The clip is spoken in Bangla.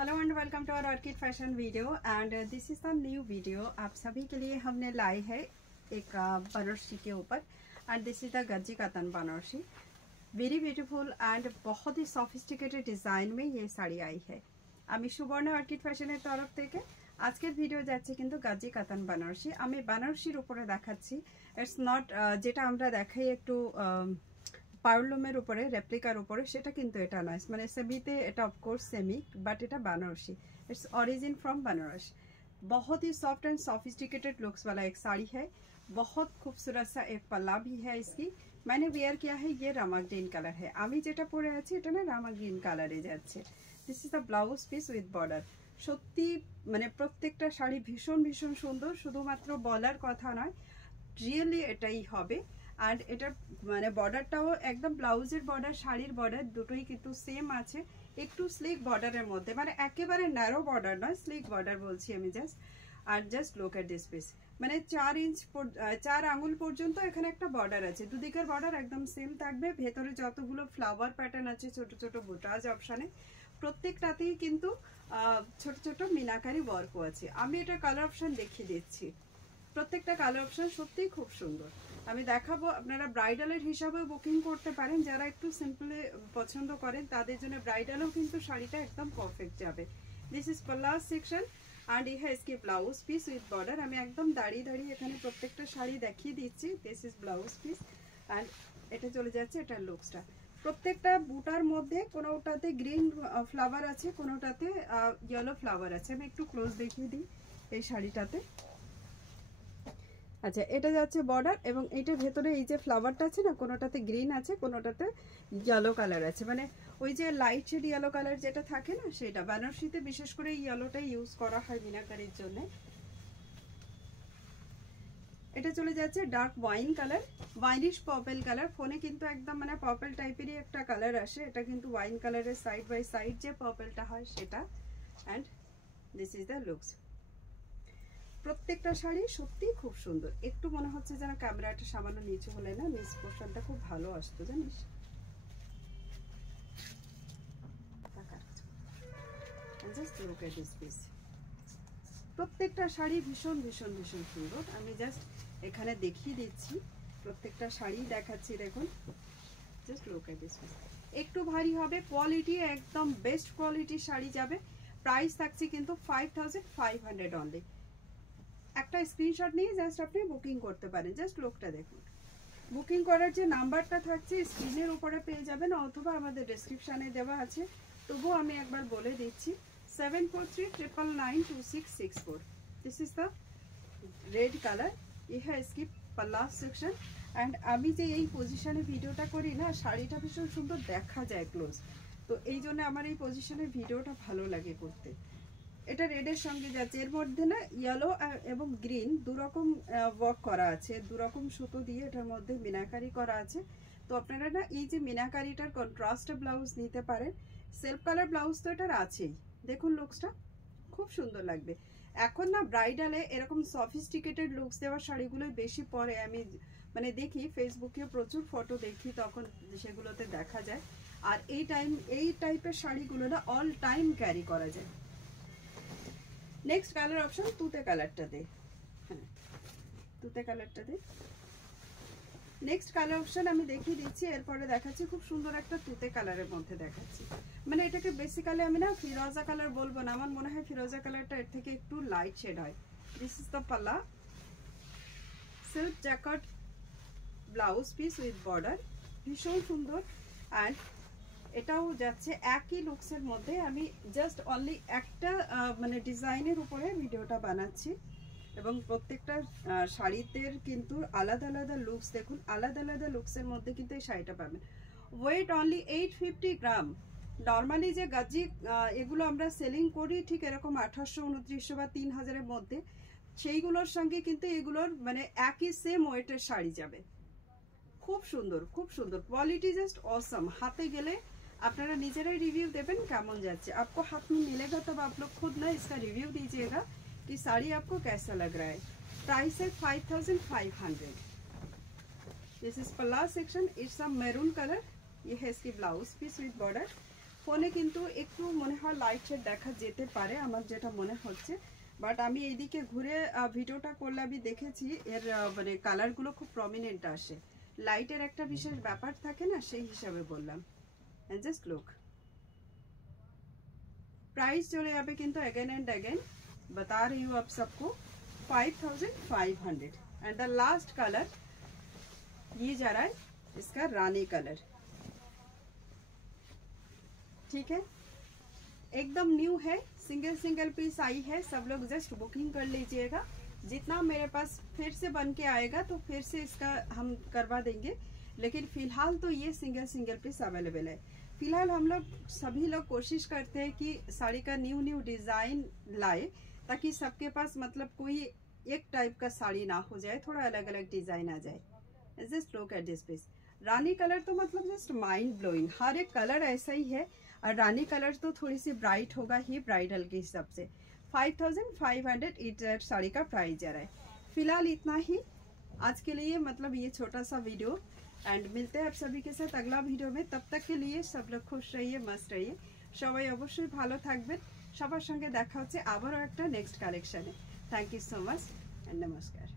Hello and welcome to our Orchid Fashion video and this is the new video. आप सभी के लिए हमने लाई है एक बनारसी के ऊपर and this is the Gajji कतन बनारसी। वेरी ब्यूटीफुल एंड बहुत ही सफिस्टिकेटेड डिजाइन में ये शाड़ी आई है। আমি সুবর্ণা অর্কিড ফ্যাশনের তরফ থেকে আজকের ভিডিও যাচ্ছে কিন্তু গাজি কাতান বানারসি। আমি বানারসির উপরে দেখাচ্ছি, ইটস নট যেটা আমরা দেখাই একটু পার্লুমের উপরে রেপ্লিকার উপরে, সেটা কিন্তু এটা নয়। মানে সেমিতে এটা অফকোর্স সেমি, বাট এটা Banarasi, its origin from Banaras. बहुत ही सॉफ्ट एंड सॉफिस्टिकेटेड लुक्स वाला एक साड़ी है। बहुत खूबसूरत सा एक पल्ला भी है इसकी। मैंने वेयर किया है, ये रामा ग्रीन कलर है। আমি যেটা পরে আছি এটা না রামা গ্রিন কালারে যাচ্ছে। This is the blouse piece with border. সত্যি মানে প্রত্যেকটা শাড়ি ভীষণ ভীষণ সুন্দর, শুধুমাত্র বলার কথা নয়, রিয়েলি এটাই হবে। আর এটা মানে বর্ডারটাও একদম ব্লাউজের বর্ডার শাড়ির বর্ডার দুটোই কিন্তু সেম আছে। একটু স্লিক বর্ডারের মধ্যে, মানে একেবারে ন্যারো বর্ডার নয়, স্লিক বর্ডার বলছি আমি জাস্ট। আর just look at this piece, মানে 4 আঙুল পর্যন্ত এখানে একটা বর্ডার আছে। দুদিকের বর্ডার একদম সেম থাকবে। ভেতরে যতগুলো ফ্লাওয়ার প্যাটার্ন আছে ছোট ছোট বুটাজ অপশানে, প্রত্যেকটাতেই কিন্তু ছোট ছোট মিনাকারি ওয়ার্কও আছে। আমি এটা কালার অপশান দেখিয়ে দিচ্ছি। প্রত্যেকটা কালার অপশান সত্যিই খুব সুন্দর। আমি দেখাবো, আপনারা ব্রাইডালের হিসাবেও বুকিং করতে পারেন। যারা একটু সিম্পলি পছন্দ করেন তাদের জন্য ব্রাইডালও কিন্তু শাড়িটা একদম পারফেক্ট যাবে। This is Palla section and ইহা ইসকি ব্লাউজ পিস উইথ বর্ডার। আমি একদম দাঁড়িয়ে দাঁড়িয়ে এখানে প্রত্যেকটা শাড়ি দেখিয়ে দিচ্ছি। This is blouse piece and এটা চলে যাচ্ছে এটার লুকসটা। প্রত্যেকটা বুটার মধ্যে কোনোটাতে গ্রিন ফ্লাওয়ার আছে, কোনোটাতে ইয়েলো ফ্লাওয়ার আছে। আমি একটু ক্লোজ দেখিয়ে দিই এই শাড়িটাতে। আচ্ছা, এটা যাচ্ছে বর্ডার এবং এইটার ভেতরে এই যে ফ্লাওয়ারটা আছে না, কোনোটাতে গ্রিন আছে, কোনোটাতে ইয়েলো কালার আছে। মানে ওই যে লাইট শেড ইয়েলো কালার যেটা থাকে না, সেটা বানারসিতে বিশেষ করে ইয়েলোটা ইউজ করা হয় মিনাকারির জন্য। এটা চলে যাচ্ছে dark wine colour, winish purple colour. ফোনে কিন্তু একদম মানে পার্পল টাইপেরই একটা কালার আসে, এটা কিন্তু ওয়াইন কালারের সাইড বাই সাইড যে পার্পলটা হয় সেটা। And this is the looks. প্রত্যেকটা শাড়ি সত্যি খুব সুন্দর। একটু মনে হচ্ছে যেন ক্যামেরাটা সামান্য নিচু হলে না নিচ পোর্শনটা খুব ভালো আসতো, জানিস। Just look at this piece. প্রত্যেকটা শাড়ি ভীষণ ভীষণ ভীষণ সুন্দর। আমি জাস্ট এখানে দেখিয়ে দিচ্ছি, প্রত্যেকটা শাড়ি দেখাচ্ছি। দেখুন, just look at this piece. একটু ভারী হবে, কোয়ালিটি একদম বেস্ট কোয়ালিটির শাড়ি যাবে। প্রাইস থাকছে কিন্তু 5500 অনলি। একটা স্ক্রিনশট নিয়ে জাস্ট আপনি বুকিং করতে পারেন। জাস্ট লোকটা দেখুন। বুকিং করার যে নাম্বারটা থাকছে স্ক্রিনের উপরে পেয়ে যাবেন, অথবা আমাদের ডেসক্রিপশানে দেওয়া আছে। তবুও আমি একবার বলে দিচ্ছি, 7439926664। This is the red colour. ইহা इसकी पल्ला सेक्शन एंड আমি যে এই পজিশনে ভিডিওটা করি না, শাড়িটা ভীষণ সুন্দর দেখা যায় ক্লোজ, তো এই জন্য আমার এই পজিশনের ভিডিওটা ভালো লাগে করতে। এটা রেডের সঙ্গে যাচ্ছে, এর মধ্যে না ইয়েলো এবং গ্রিন দুরকম ওয়ার্ক করা আছে, দুরকম সুতো দিয়ে এটার মধ্যে মিনাকারি করা আছে। তো আপনারা না এই যে মিনাকারিটার কন্ট্রাস্টে ব্লাউজ নিতে পারেন। সেলফ কালার ব্লাউজ তো এটার আছেই। দেখুন লুকসটা খুব সুন্দর লাগবে। এখন না ব্রাইডালে এরকম সফিস্টিকেটেড লুকস দেওয়া শাড়িগুলোই বেশি পরে। আমি মানে দেখি ফেসবুকে প্রচুর ফটো দেখি, তখন সেগুলোতে দেখা যায়। আর এই টাইপের শাড়িগুলো না অল টাইম ক্যারি করা যায়। নেক্সট কালার অপশন তুতে কালারটা দে। হ্যাঁ, তুতে কালারটা দে। নেক্সট কালার অপশন আমি দেখিয়ে দিচ্ছি, এরপরে দেখাচ্ছি খুব সুন্দর একটা তুতে কালারের মধ্যে দেখাচ্ছি। মানে এটাকে বেসিক্যালি আমি না ফিরোজা কালার বলবো না, আমার মনে হয় ফিরোজা কালারটা এর থেকে একটু লাইট শেড হয়। দিস ইজ দ্য পাল্লা, silk jacket blouse piece with border, ভীষণ সুন্দর। অ্যান্ড এটাও যাচ্ছে একই লুকসের মধ্যে। আমি জাস্ট অনলি একটা মানে ডিজাইনের উপরে ভিডিওটা বানাচ্ছি এবং প্রত্যেকটা শাড়িতে কিন্তু আলাদা আলাদা লুকস। দেখুন, আলাদা আলাদা লুকসের মধ্যে কিন্তু এই শাড়িটা পাবেন। ওয়েট অনলি 850 গ্রাম। নর্মালি যে গাজি এগুলো আমরা সেলিং করি ঠিক এরকম 2800, 2900 বা 3000-এর মধ্যে, সেইগুলোর সঙ্গে কিন্তু এগুলোর মানে একই সেম ওয়েটের শাড়ি যাবে। খুব সুন্দর, খুব সুন্দর কোয়ালিটি, জাস্ট অসম। হাতে গেলে আপনারা নিজেরাই रिव्यू देवें कैमन जाच्छे। आपको हाथ में मिलेगा तब आप लोग खुद ना इसका रिव्यू दीजिएगा कि साड़ी आपको कैसा लग रहा है। प्राइस है 5500। दिस इज पल्ला section, it's a maroon colour. ये है इसकी ब्लाउज पीस विद बॉर्डर। ফোনে কিন্তু একটু মনে হয় লাইট শেড দেখা যেতে পারে, আমার যেটা মনে হচ্ছে। বাট আমি এইদিকে ঘুরে ভিডিওটা করলে আমি দেখেছি এর মানে কালারগুলো খুব প্রমিনেন্ট আসে, লাইটের একটা বিশেষ ব্যাপার থাকে না, সেই হিসাবে বললাম। এন্ড জাস্ট লুক, प्राइस चले जाए किंतु अगेन एंड अगेन बता रही हूँ आप सबको 5500। एंड द लास्ट कलर ये जा रहा है इसका रानी कलर, ठीक है, एकदम न्यू है, सिंगल सिंगल पीस आई है, सब लोग जस्ट बुकिंग कर लीजिएगा। जितना मेरे पास फिर से बन के आएगा तो फिर से इसका हम करवा देंगे, लेकिन फिलहाल तो ये सिंगल सिंगल पीस अवेलेबल है। फिलहाल हम लोग सभी लोग कोशिश करते हैं कि साड़ी का न्यू न्यू डिज़ाइन लाए, ताकि सबके पास मतलब कोई एक टाइप का साड़ी ना हो जाए, थोड़ा अलग अलग डिज़ाइन आ जाए। Just look at this piece, rani colour तो मतलब जस्ट माइंड ब्लोइंग, हर एक कलर ऐसा ही है। और रानी कलर तो थोड़ी सी ब्राइट होगा ही ब्राइडल के हिसाब से। 5500 इस साड़ी का प्राइस जा रहा है। फिलहाल इतना ही आज के लिए, मतलब ये छोटा सा वीडियो। एंड मिलते हैं आप सभी के साथ अगला वीडियो में, तब तक के लिए सब लोग खुश रहिए, मस्त रहिए, সবাই অবশ্যই ভালো থাকবেন। সবার সঙ্গে দেখা হচ্ছে আবারও একটা নেক্সট কালেকশনে। Thank you so much and নমস্কার।